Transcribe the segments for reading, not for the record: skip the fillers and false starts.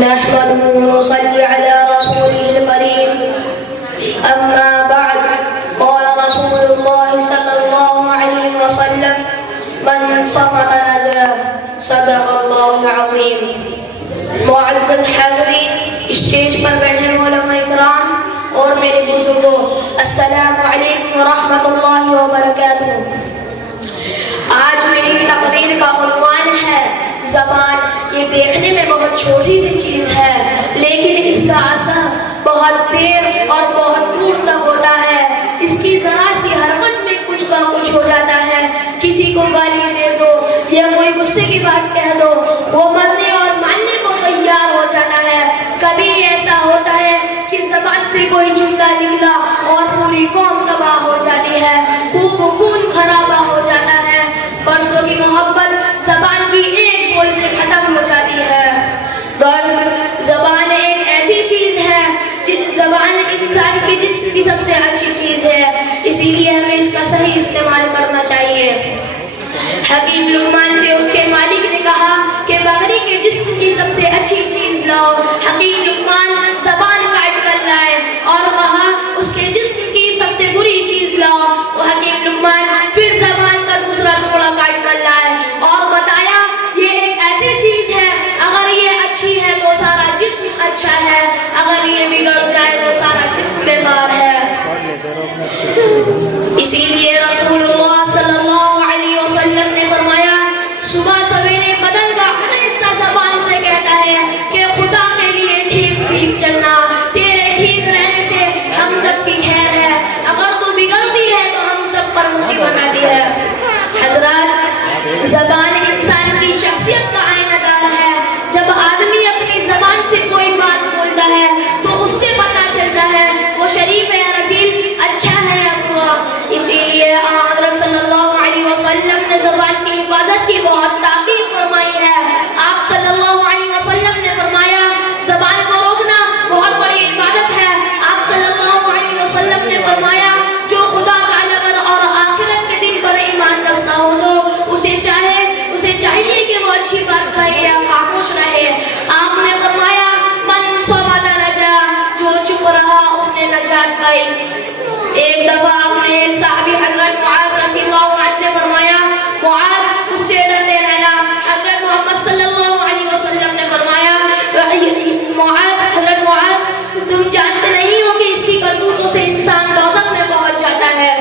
نحمده ونصلي على رسوله الكريم أما بعد قال رسول الله صلى الله عليه وسلم من صمت نجا صدق اللہ العظیم۔ معزز حاضرین، اسٹیج پر بیٹھے علماء کرام اور میرے بزرگوں، السلام علیکم ورحمۃ اللہ وبرکاتہ۔ آج میری تقریر کا عنوان ہے زبان۔ یہ دیکھنے میں بہت چھوٹی سی چیز ہے، لیکن اس کا اثر بہت دیر اور بہت دور تک ہوتا ہے۔ اس کی ذرا سی حرکت میں کچھ کا کچھ ہو جاتا ہے۔ کسی کو گالی دے دو یا کوئی غصے کی بات کہہ دو، وہ مرنے اور ماننے کو تیار ہو جاتا ہے۔ کبھی ایسا ہوتا ہے کہ زبان سے کوئی جملہ نکلا اور پوری قوم تباہ ہو جاتی ہے، خوب خون خرابہ ہو جاتا ہے، برسوں کی محبت زبان کی ایک بول سے ختم ہو جاتی ہے۔ زبان ایک ایسی چیز ہے جس زبان انسان کے جسم کی سب سے اچھی چیز ہے، اسی لیے ہمیں اس کا صحیح استعمال کرنا چاہیے۔ حکیم لقمان سے اس کے مالک نے کہا کہ بکری کے جسم کی سب سے اچھی چیز لاؤ۔ حکیم لقمان زبان کاٹ کر لائے اور کہا اس کے جسم کی سب سے بری چیز لاؤ۔ حکیم لقمان پھر زبان کا دوسرا ٹکڑا کاٹ کر لائے اور بتایا یہ ایک ایسی چیز ہے، اگر یہ اچھی ہے تو سارا جسم اچھا ہے، اگر یہ بگڑ جائے تو سارا جسم بیکار ہے۔ اسی لیے رسول اللہ صلی اللہ علیہ وسلم نے فرمایا، صبح سویرے بدن کا ہر حصہ زبان سے کہتا ہے کہ خدا کے لیے ٹھیک ٹھیک چلنا، تیرے ٹھیک رہنے سے ہم سب کی خیر ہے، اگر تو بگڑتی ہے تو ہم سب پر مصیبت آتی ہے۔ حضرات، زبان انسان کی شخصیت کا آئینہ دار ہے۔ جب آدمی اپنی زبان سے کوئی بات بولتا ہے تو اس سے پتہ چلتا ہے وہ شریف یا رذیل، اچھا ہے یا برا۔ اسی لیے حضرت صلی اللہ علیہ وسلم نے زبان کی حفاظت کی بہت تاکید فرمائی ہے۔ آپ صلی اللہ علیہ وسلم نے فرمایا زبان کو روکنا بہت بڑی عبادت ہے۔ آپ صلی اللہ علیہ وسلم نے فرمایا جو خدا تعالی اور آخرت کے دن پر ایمان رکھتا ہو تو اسے چاہیے کہ وہ اچھی بات کہے یا خاموش رہے۔ آپ نے فرمایا من صمت نجا، جو چپ رہا اس نے نجات پائی۔ ایک دفعہ آپ نے ایک صحابی حضرت معاذ رضی اللہ عنہ سے فرمایا معاذ اس سے ڈرتے رہنا۔ حضرت محمد صلی اللہ علیہ وسلم نے فرمایا حضرت معاذ تم جانتے نہیں ہو کہ اس کی کرتوتوں سے انسان دوزخ میں پہنچ جاتا ہے۔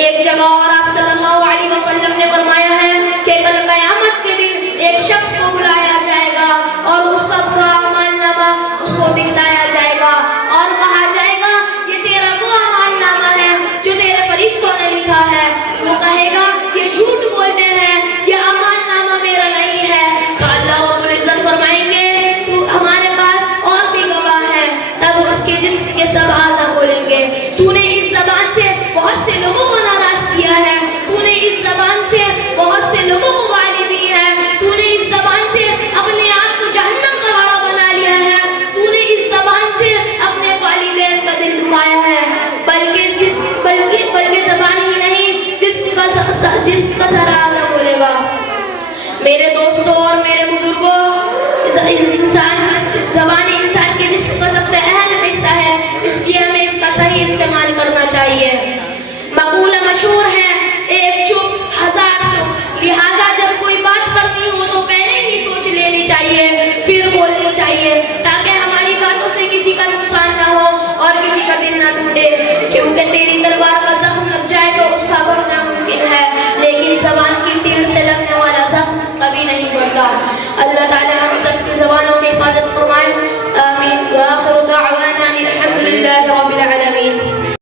ایک جگہ اور آپ صلی اللہ علیہ وسلم نے فرمایا ہے کہ کل قیامت کے دن ایک شخص کو بلایا جائے گا اور اس کا برا اعمال نامہ اس کو دکھلایا جائے گا اور کہا جائے گا یہ تیرا وہ اعمال نامہ ہے جو تیرے فرشتوں نے لکھا ہے۔ وہ کہے گا یہ جھوٹ بولتے ہیں، یہ اعمال نامہ میرا نہیں ہے۔ تو اللہ رب العزت فرمائیں گے تو ہمارے پاس اور بھی گواہ ہے، تب اس کے جسم کے سب اعضاء بولیں گے تو نے اس زبان سے بہت سے لوگوں کو ناراض کیا ہے، تو نے اس زبان سے بہت سے لوگوں کو گالی دی ہے، تو نے اس زبان سے اپنے آپ کو جہنم کا گڑھا بنا لیا ہے، تو نے اس زبان سے اپنے والدین کا دل دکھایا ہے۔ بلکہ زبان ہی نہیں، جسم کا سارا اعضاء بولے گا۔ میرے دوستوں اور میرے بزرگوں، زبان انسان کے جسم کا سب سے اہم حصہ ہے، اس لیے ہمیں اس کا صحیح استعمال کرنا چاہیے۔ مقولہ مشہور ہے ایک چپ ہزار چپ، لہذا جب کوئی بات کرنی ہو تو پہلے ہی سوچ لینی چاہیے پھر بولنی چاہیے، تاکہ ہماری باتوں سے کسی کا نقصان نہ ہو اور کسی کا دل نہ ٹوٹے، کیونکہ تیری تلوار کا زخم لگ جائے تو اس کا بڑھنا ممکن ہے، لیکن زبان کی تیر سے لگنے والا زخم کبھی نہیں بڑھتا۔